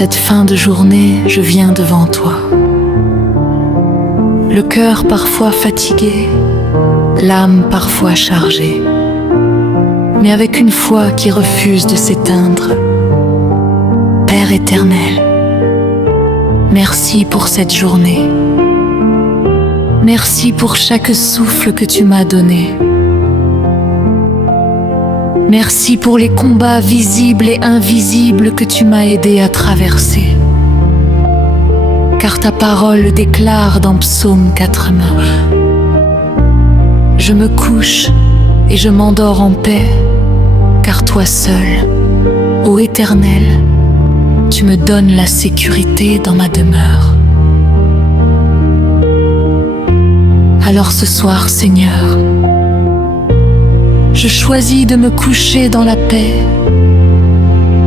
cette fin de journée, je viens devant toi. Le cœur parfois fatigué, l'âme parfois chargée, mais avec une foi qui refuse de s'éteindre. Père éternel, merci pour cette journée. Merci pour chaque souffle que tu m'as donné. Merci pour les combats visibles et invisibles que tu m'as aidé à traverser. Car ta parole déclare dans Psaume 4:9. Je me couche et je m'endors en paix, car toi seul, ô Éternel, tu me donnes la sécurité dans ma demeure. Alors ce soir, Seigneur, je choisis de me coucher dans la paix,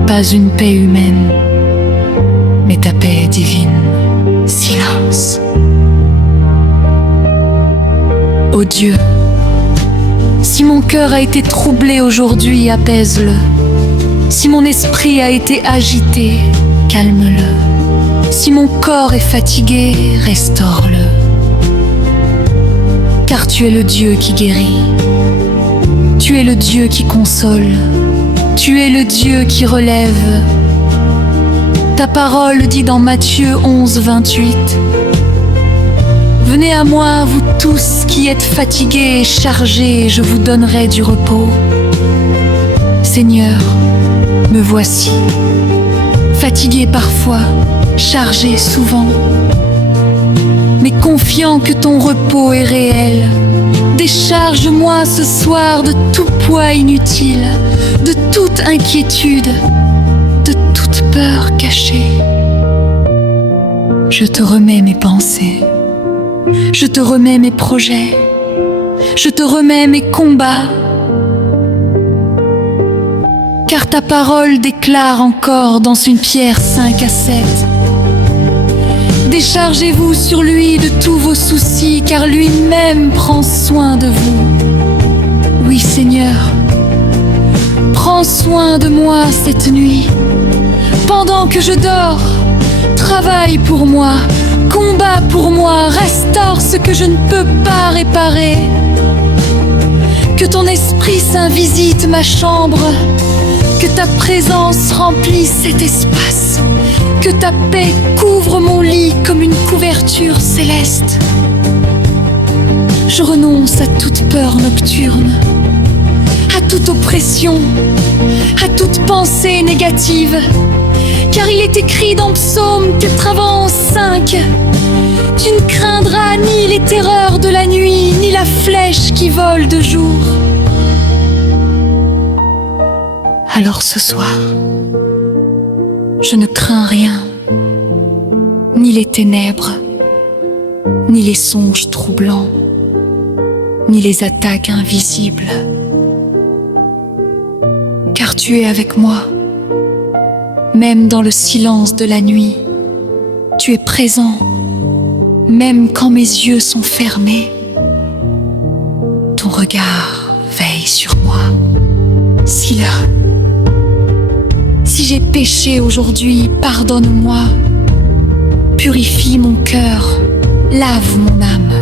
pas une paix humaine, mais ta paix divine. Silence. Ô Dieu, si mon cœur a été troublé aujourd'hui, apaise-le. Si mon esprit a été agité, calme-le. Si mon corps est fatigué, restaure-le. Car tu es le Dieu qui guérit. Tu es le Dieu qui console. Tu es le Dieu qui relève. Ta parole dit dans Matthieu 11:28. Venez à moi, vous tous qui êtes fatigués et chargés, et je vous donnerai du repos. Seigneur, me voici, fatigué parfois, chargé souvent, mais confiant que ton repos est réel. Décharge-moi ce soir de tout poids inutile, de toute inquiétude, de toute peur cachée. Je te remets mes pensées, je te remets mes projets, je te remets mes combats. Car ta parole déclare encore dans une Pierre 5:7. Déchargez-vous sur lui de tous vos soucis, car lui-même prend soin de vous. Oui, Seigneur, prends soin de moi cette nuit. Pendant que je dors, travaille pour moi, combat pour moi, restaure ce que je ne peux pas réparer. Que ton Esprit Saint visite ma chambre, que ta présence remplisse cet espace, que ta paix couvre mon lit comme une couverture céleste. Je renonce à toute peur nocturne, à toute oppression, à toute pensée négative, car il est écrit dans Psaume 80:5. Tu ne craindras ni les terreurs de la nuit, ni la flèche qui vole de jour. Alors ce soir, je ne crains rien, ni les ténèbres, ni les songes troublants, ni les attaques invisibles. Car tu es avec moi, même dans le silence de la nuit. Tu es présent, même quand mes yeux sont fermés. Ton regard veille sur moi. Si j'ai péché aujourd'hui, pardonne-moi. Purifie mon cœur, lave mon âme.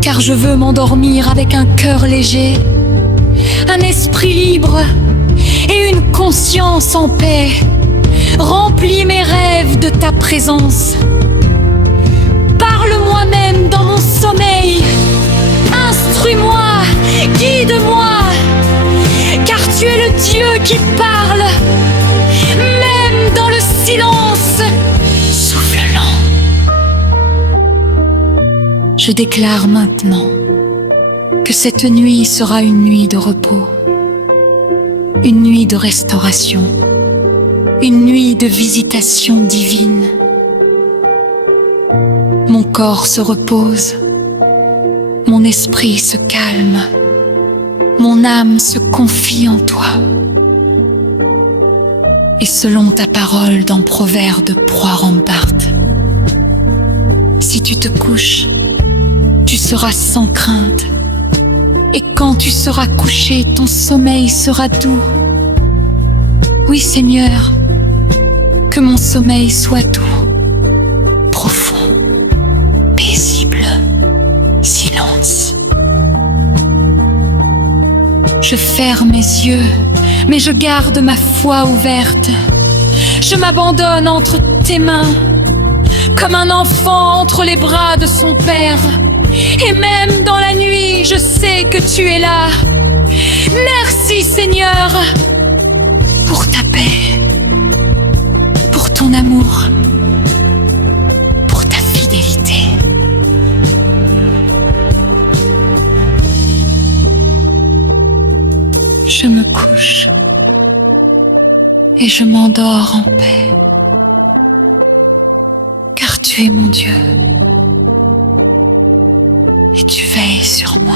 Car je veux m'endormir avec un cœur léger, un esprit libre et une conscience en paix. Remplis mes rêves de ta présence. Parle-moi même dans mon sommeil. Instruis-moi, guide-moi. Car tu es le Dieu qui parle, même dans le silence. Souffle lent. Je déclare maintenant que cette nuit sera une nuit de repos, une nuit de restauration, une nuit de visitation divine. Mon corps se repose, mon esprit se calme, mon âme se confie en toi. Et selon ta parole dans Proverbe 3:24, si tu te couches, tu seras sans crainte. Et quand tu seras couché, ton sommeil sera doux. Oui, Seigneur, que mon sommeil soit doux, profond, paisible, silence. Je ferme mes yeux, mais je garde ma foi ouverte. Je m'abandonne entre tes mains, comme un enfant entre les bras de son père. Et même dans la nuit, je sais que tu es là. Merci Seigneur, pour ta paix, pour ton amour, pour ta fidélité. Je me couche et je m'endors en paix, car tu es mon Dieu et tu veilles sur moi.